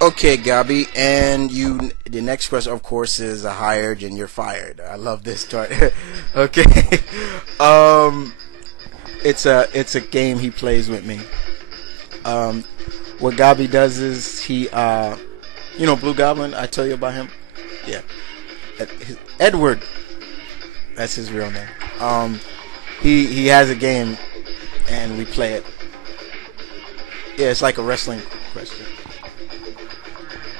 Okay, Gabi, and you. The next question, of course, is hired and you're fired. I love this part. Okay, um, it's a game he plays with me. Um, what Gabi does is Blue Goblin. I tell you about him. Yeah, Edward. That's his real name. He has a game, and we play it. Yeah, it's like a wrestling question.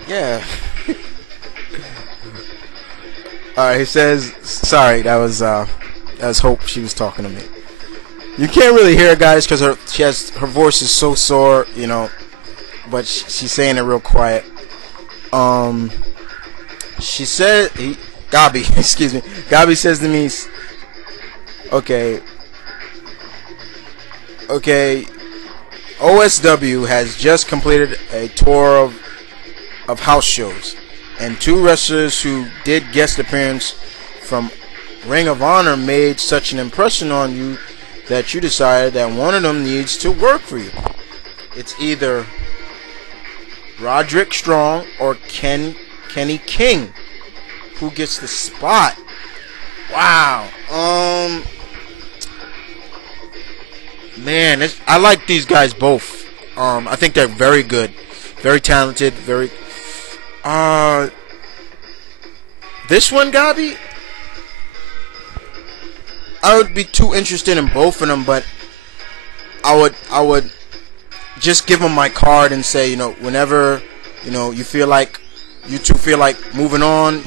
Yeah. Alright, he says, sorry, that was Hope. She was talking to me. You can't really hear her, guys, because her voice is so sore, but she's saying it real quiet. She said, Gabi, excuse me. Gabi says to me, okay, OSW has just completed a tour of house shows, and two wrestlers who did guest appearance from Ring of Honor made such an impression on you that you decided that one of them needs to work for you. It's either Roderick Strong or Kenny King. Who gets the spot? Wow. Man, I like these guys both. I think they're very good, very talented, very. This one, Gabi, I would be too interested in both of them, but I would just give them my card and say, whenever, you feel like, you two feel like moving on,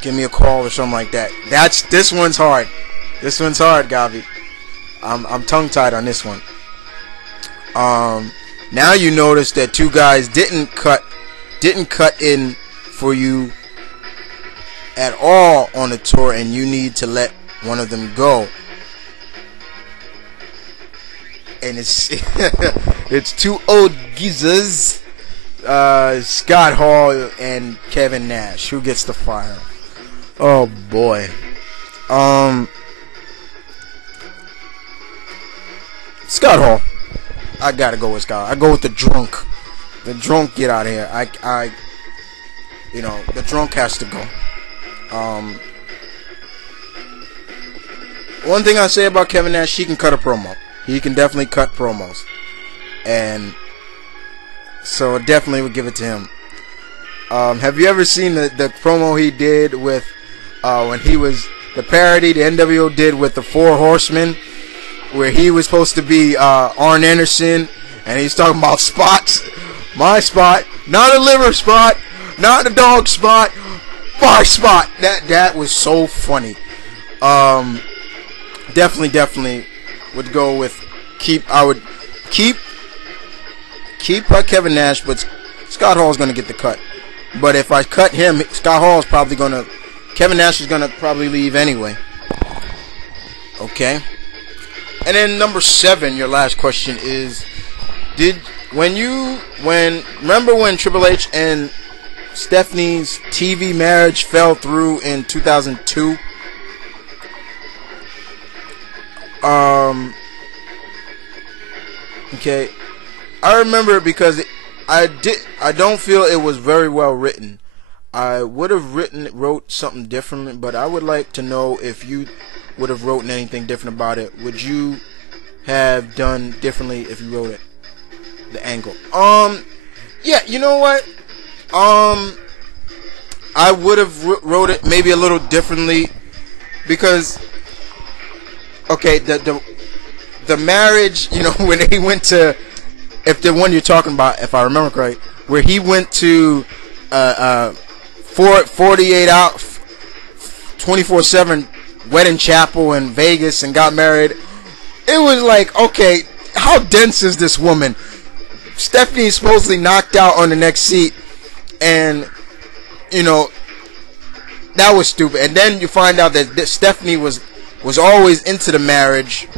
give me a call or something like that. This one's hard. This one's hard, Gabi. I'm tongue tied on this one. Now you notice that two guys didn't cut in for you at all on the tour, and you need to let one of them go. And it's it's two old geezers, Scott Hall and Kevin Nash. Who gets the fire? Oh boy. Scott Hall. I gotta go with Scott. I go with the drunk. The drunk, get out of here. The drunk has to go. One thing I say about Kevin Nash, he can cut a promo. He can definitely cut promos, and so definitely would give it to him. Have you ever seen the promo he did with when he was the parody the NWO did with the Four Horsemen, where he was supposed to be Arn Anderson, and he's talking about spots. My spot, not a liver spot, not a dog spot, my spot. That was so funny. Definitely would go with I would keep Kevin Nash, but Scott Hall's gonna get the cut. But if I cut him, Kevin Nash is gonna probably leave anyway. Okay. And then number 7, your last question is, remember when Triple H and Stephanie's TV marriage fell through in 2002? Okay, I remember it because I don't feel it was very well written. I would have wrote something different, but I would like to know if you would have written anything different about it. Would you have done differently if you wrote it? The angle. Yeah, you know what? I would have wrote it maybe a little differently because, okay, the marriage, when he went to, if the one you're talking about, if I remember correct, where he went to 48 out 24/7 wedding chapel in Vegas and got married. It was like, okay, how dense is this woman? Stephanie supposedly knocked out on the next seat, and that was stupid. And then you find out that Stephanie was always into the marriage.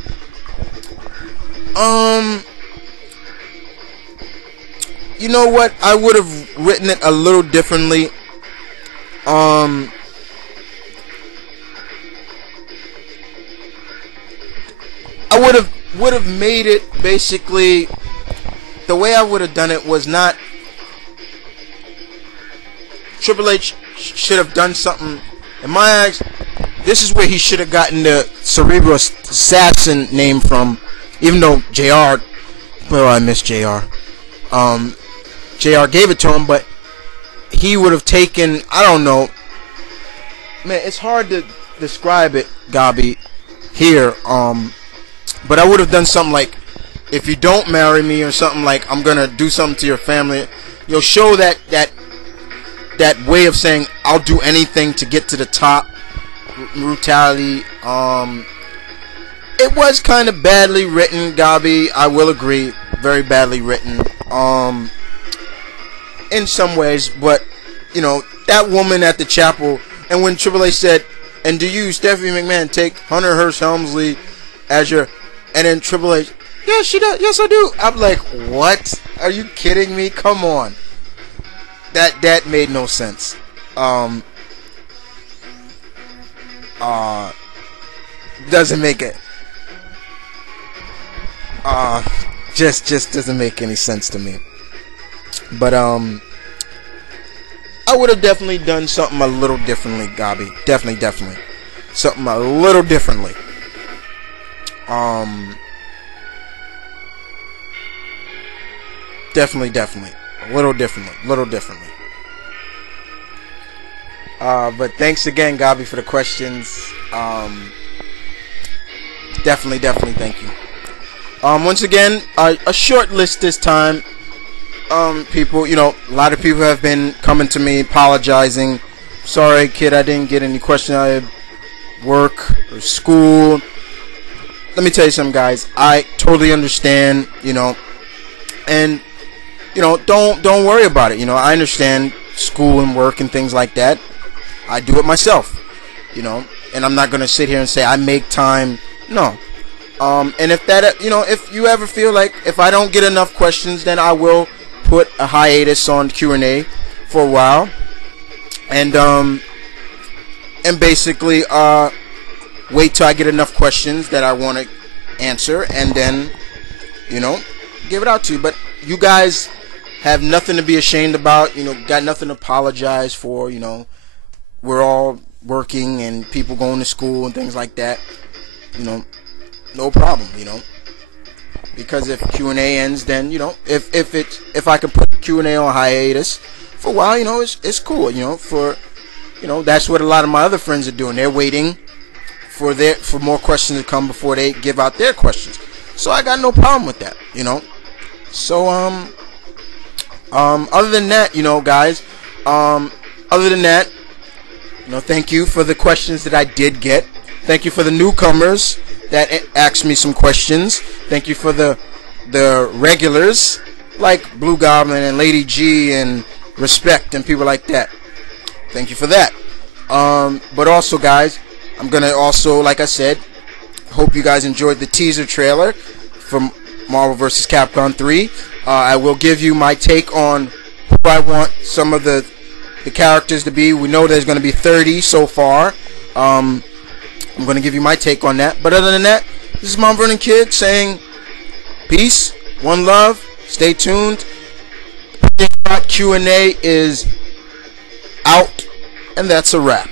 You know what? I would have written it a little differently. I would have made it basically, the way I would have done it was not Triple H should have done something. In my eyes, this is where he should have gotten the Cerebral Assassin name from. Even though JR, well, I miss JR. JR gave it to him, but he would have taken, I don't know. Man, it's hard to describe it, Gabi, here. But I would have done something like, if you don't marry me, or something like, I'm gonna do something to your family. You'll show that way of saying, I'll do anything to get to the top. Brutality. It was kind of badly written, Gabi. I will agree, very badly written. In some ways, but you know, that woman at the chapel, and when Triple H said, and do you, Stephanie McMahon, take Hunter Hearst Helmsley as your, and then Triple H, yes, she does, yes, I do. I'm like, what? Are you kidding me? Come on. That made no sense. Doesn't make it. Just doesn't make any sense to me. But I would have definitely done something a little differently, Gabi. Definitely. Something a little differently. Definitely. A little differently. But thanks again, Gabi, for the questions. Definitely thank you. Once again, a short list this time. People, you know, a lot of people have been coming to me apologizing. Sorry, kid, I didn't get any questions. I had work or school. Let me tell you something, guys. I totally understand, you know, and you know, don't worry about it. You know, I understand school and work and things like that. I do it myself, you know, and I'm not gonna sit here and say I make time. No. And if that, you know, if you ever feel like if I don't get enough questions, then I will put a hiatus on Q&A for a while, and basically wait till I get enough questions that I want to answer, and then, you know, give it out to you. But you guys have nothing to be ashamed about, you know, got nothing to apologize for, you know. We're all working and people going to school and things like that, you know, no problem, you know. Because if Q&A ends, then, you know, if I can put Q&A on hiatus for a while, you know, it's cool, you know. For, you know, that's what a lot of my other friends are doing. They're waiting for more questions to come before they give out their questions. So I got no problem with that, you know. So other than that, you know, guys, other than that, you know, thank you for the questions that I did get. Thank you for the newcomers that asked me some questions. Thank you for the regulars like Blue Goblin and Lady G and Respect and people like that. Thank you for that. But also, guys, I'm gonna also, like I said, hope you guys enjoyed the teaser trailer from Marvel vs. Capcom 3. I will give you my take on who I want some of the characters to be. We know there's going to be 30 so far. I'm going to give you my take on that. But other than that, this is Mount Vernon Kid saying peace, one love, stay tuned. Q&A is out, and that's a wrap.